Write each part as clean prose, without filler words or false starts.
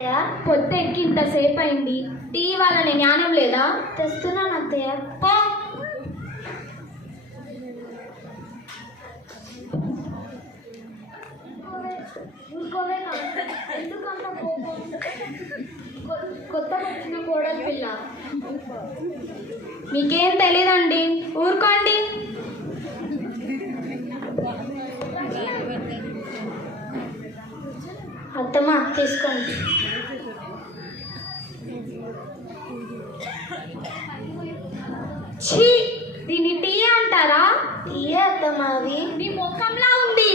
పొద్దెక్కి ఇంతసేపు అయింది. టీ వాళ్ళని జ్ఞానం లేదా? తెస్తున్నాను అత్తయ్య. పో. ఎందుకంత కోపం? కొత్తగా వచ్చిన కోడలి పిల్ల. మీకేం తెలీదండి, ఊరుకోండి. అత్తమ్మ తీసుకోండి. ఛీ, దీన్ని టీ అంటారా? టీయే అత్తమ్మ, అవి మీ ముఖంలా ఉంది.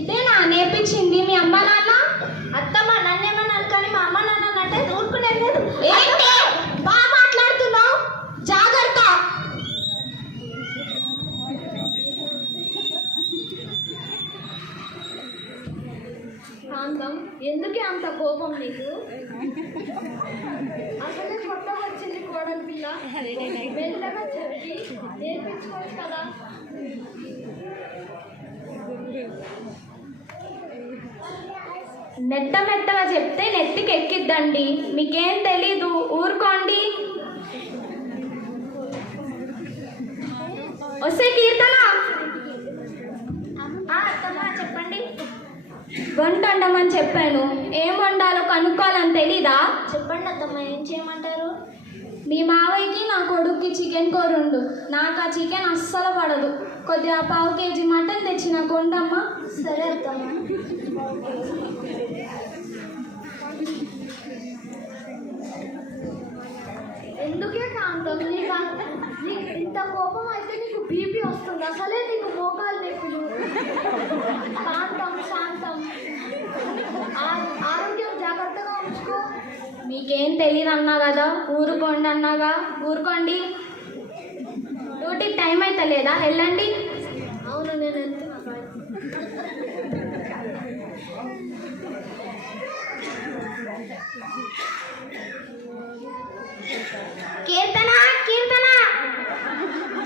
ఇదేనా నేర్పించింది మీ అమ్మ నాన్న? అత్తమ్మ నన్నేమన్నారు, కానీ మా అమ్మ నాన్న అంటే ఊరుకునే లేదు. ఏంటి బాగా మాట్లాడుతున్నావు? జాగ్రత్త. శాంతం, ఎందుకే అంత కోపం నీకు? అసలే కొత్తగా వచ్చింది కోడలి పిల్ల, మెల్లగా చెప్పి నేర్పించుకోవచ్చు కదా. మెత్తగా చెప్తే నెత్తికి ఎక్కిద్దండి. మీకేం తెలీదు, ఊరుకోండి. వస్తే కీర్తన, అత్తమ్మ చెప్పండి. వంట వండమని చెప్పాను. ఏం వండాలో కనుక్కోవాలని తెలీదా? చెప్పండి అత్తమ్మ, ఏం చేయమంటారు? మీ మావయ్యకి నా కొడుక్కి చికెన్ కూర ఉండు. నాకు ఆ చికెన్ అస్సలు పడదు. కొద్దిగా 1/2 kg మటన్ తెచ్చిన కొండమ్మా. సరే అత్తమ్మ. ఎందుకే కాంతం, నీకు ఇంత కోపం అయితే నీకు బీపీ వస్తుంది. అసలే నీకు మోకాలు నొప్పులు. శాంతం శాంతం, ఆరోగ్యం జాగ్రత్తగా ఉంచుకో. మీకేం తెలియదు అన్నా కదా, ఊరుకోండి అన్నాగా. ఊరుకోండి. డ్యూటీకి టైం అయితే లేదా? వెళ్ళండి. అవును, నేను వెళ్తున్నా. కీర్తన, కీర్తన,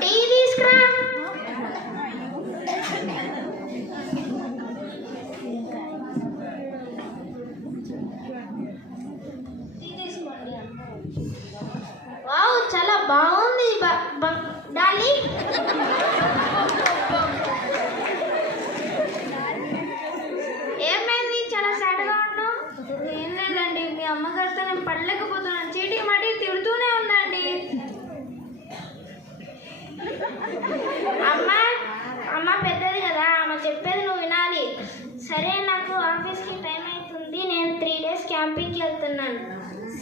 టీ తీసుకురా. వావ్, చాలా బాగుంది డాలి. ఏమైంది, చాలా సాడ్గా ఉన్నావు? ఏం లేదండి, మీ అమ్మగారితో నేను పడలేకపోతున్నాను. చీటికి మాటి తిడుతూనే ఉందండి. అమ్మ పెద్దది కదా, ఆమె చెప్పేది నువ్వు వినాలి. సరే, నాకు ఆఫీస్కి టైం అవుతుంది. నేను 3 days క్యాంపింగ్కి వెళ్తున్నాను.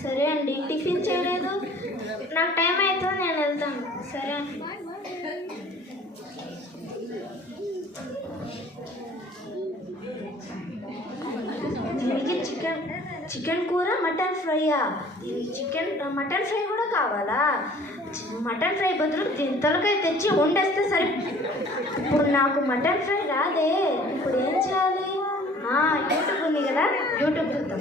సరే అండి. టిఫిన్ చేయలేదు? నాకు టైం అవుతుంది, నేను వెళ్తాను. సరే అండి. దీనికి చికెన్ కూర, మటన్ ఫ్రైయా? మటన్ ఫ్రై కూడా కావాలా? మటన్ ఫ్రై బదులు తలకాయ తెచ్చి వండేస్తే సరే. ఇప్పుడు నాకు మటన్ ఫ్రై రాదే, ఇప్పుడు ఏం చేయాలి? యూట్యూబ్ ఉంది కదా, యూట్యూబ్ చూద్దాం.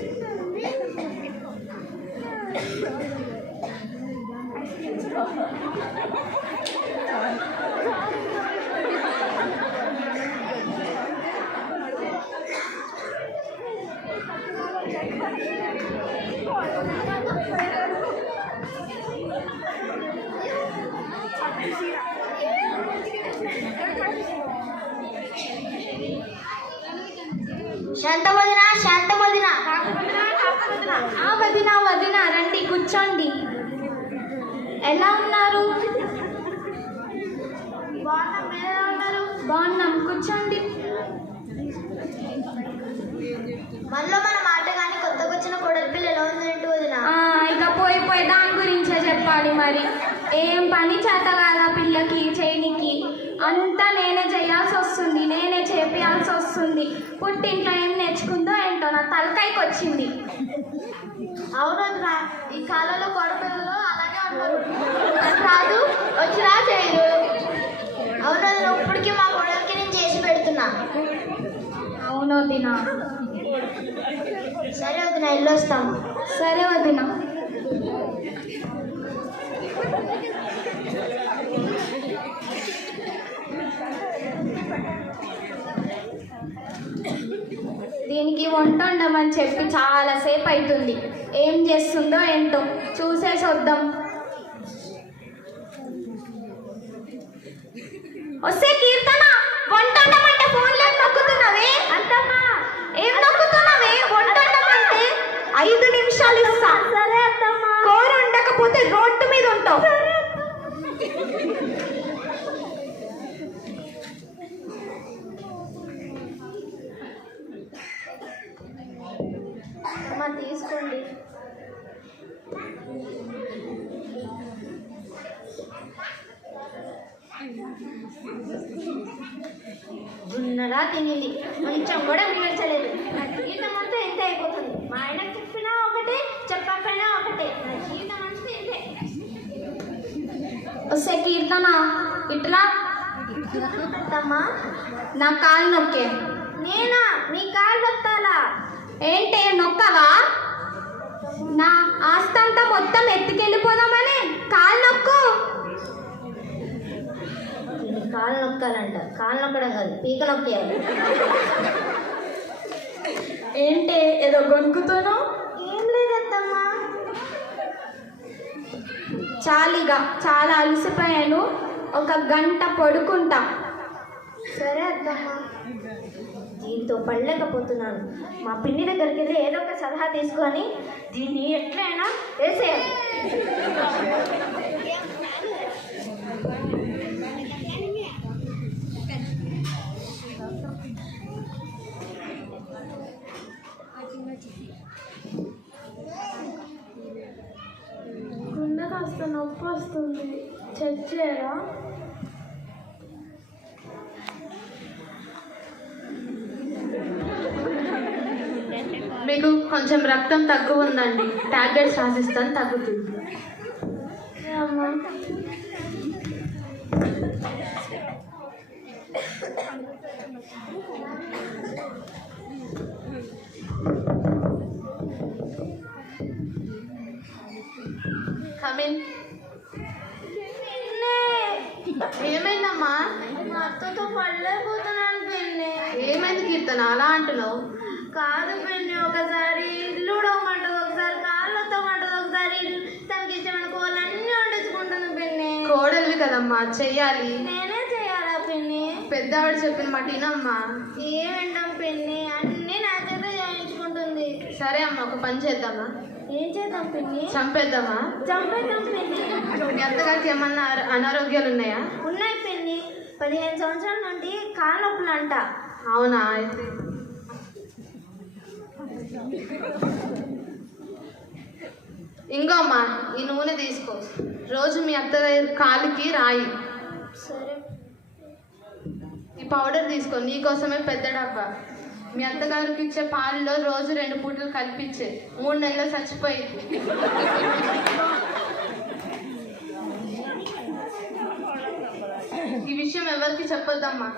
శాంతమదిన, శాంతమదిన, వదినా వదినా, రండి కూర్చోండి. ఎలా ఉన్నారు? బాగున్నాం, కూర్చోండి. మనలో మన మాట కానీ కొత్తగా వచ్చిన కోడలి పిల్ల ఎలా ఉందంటూ వదిన. ఇక పోయి దాని గురించే చెప్పాలి. మరి ఏం పని చేత కాదా పిల్లకి చేయనికి? అంతా నేనే చేయాల్సి వస్తుంది, నేనే చేపియాల్సి వస్తుంది. పుట్టింట్లో ఏం నేర్చుకుందో ఏంటో నా తలకాయకి వచ్చింది. అవును వదిన, ఈ కాలంలో కోడపిల్లలు అలాగే ఉంటారు. కాదు, వచ్చినా చేయరు. అవును వదిన, ఇప్పటికీ మా కోడలికి నేను చేసి పెడుతున్నా. అవును వదినా. సరే వదిన, వెళ్ళొస్తాం. సరే వదినా. దీనికి వంట ఉండమని చెప్పి చాలాసేపు అవుతుంది. ఏం చేస్తుందో ఏంటో చూసేసి వద్దాం. వస్తే కీర్తన, వంట ఉండమంటే ఫోన్లో నొక్కుతున్నావే. అత్తమ్మా ఏం నొక్కుతున్నావే? వంట ఉండమంటే 5 నిమిషాలు ఇస్తా. సరే అత్తమ్మా. కూర ఉండకపోతే రోడ్డు మీద ఉంటావు. అమ్మా తీసుకోండి. దున్నలా తినింది, కొంచెం కూడా మిగల్చలేదు. నా జీవితం అంతా ఇంతే అయిపోతుంది. మా ఆయనకు చెప్పినా ఒకటే, చెప్పకపోయినా ఒకటే. నా జీవితం అంతా ఇంతే. వస్తే కీర్తన, ఇట్లా అత్తమ్మా నా కాలు నొక్కే. నేనా మీ కాళ్ళు నొక్కాలా? ఏంటి నొక్కవా? నా ఆస్తంతా మొత్తం ఎత్తుకెళ్ళిపోదామని కాలు నొక్కు. దీన్ని కాళ్ళు నొక్కాలంట. కాళ్ళు నొక్కడం కాదు, పీక నొక్కేయాలి. ఏంటి ఏదో గొనుకుతాను? ఏం లేదత్తమ్మా. చాలిగా చాలా అలసిపోయాను. 1 గంట పడుకుంటా. సరే అత్తమ్మా. దీంతో పడలేకపోతున్నాను. మా పిన్ని దగ్గరికి వెళ్ళి ఏదో ఒక సలహా తీసుకొని దీన్ని ఎట్లయినా వేసేయాలి. గుండె కాస్త నొప్పి వస్తుంది, చెక్ చేయరా? మీకు కొంచెం రక్తం తక్కువ ఉందండి, టాబ్లెట్స్ రాసిస్తాను, తగ్గుతుంది. అమ్మా కమిన్. ఏమైందమ్మా? మా అత్తతో పడలేకపోతున్నాను పిన్ని. ఏమైంది కీర్తన అలా అంటున్నావు? కాదు పిన్ని, ఒకసారి ఇల్లు ఉడవమంటది, ఒకసారి కాళ్ళు వస్తామంటది, ఒకసారి తనకి ఇష్టమైన కూరలన్నీ వండించుకుంటుంది పిన్ని. కోడలివి కదమ్మా, చెయ్యాలి. నేనే చేయాలా పిన్ని? పెద్దవాడు చెప్పిన మాట వినమ్మా. ఏం వింటాం పిన్ని, అన్నీ నా చేత చేయించుకుంటుంది. సరే అమ్మా, ఒక పని చేద్దామా? ఏం చేద్దాం పిన్ని? చంపేద్దామా? చంపేద్దాం పిన్ని. మీ అత్తగారికి ఏమన్నా అనారోగ్యాలు ఉన్నాయా? ఉన్నాయి పిన్ని. 15 సంవత్సరాల నుండి కాళ్ళ నొప్పులు అంట. అవునా? అయితే ఇంకో అమ్మా, ఈ నూనె తీసుకో. రోజు మీ అత్తగారి కాలుకి రాయి. సరే. ఈ పౌడర్ తీసుకో, నీకోసమే పెద్ద డబ్బా. మీ అత్తగారికి ఇచ్చే పాలలో రోజు 2 పూటలు కలిపిచ్చే. 3 నెలలు చచ్చిపోయింది. ఈ విషయం ఎవరికి చెప్పొద్దమ్మా.